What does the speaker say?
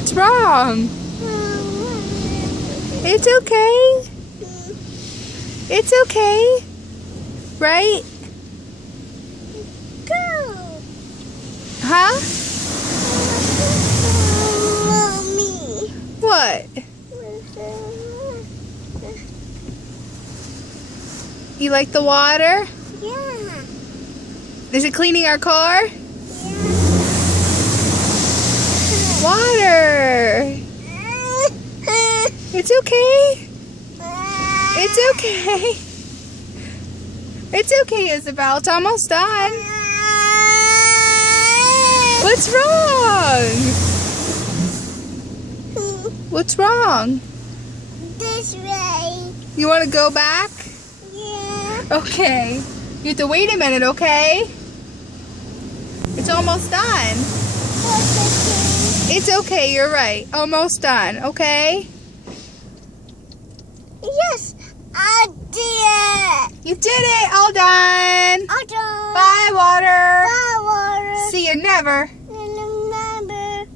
What's wrong? It's okay. It's okay. Right? Go. Huh? Mommy. What? You like the water? Yeah. Is it cleaning our car? Yeah. Water. It's okay. It's okay. It's okay, Isabel. It's almost done. What's wrong? What's wrong? This way. You want to go back? Yeah. Okay. You have to wait a minute, okay? It's almost done. It's okay, you're right. Almost done, okay? Yes, I did. You did it! All done! All done. Bye, water! Bye, water. See you never! Remember.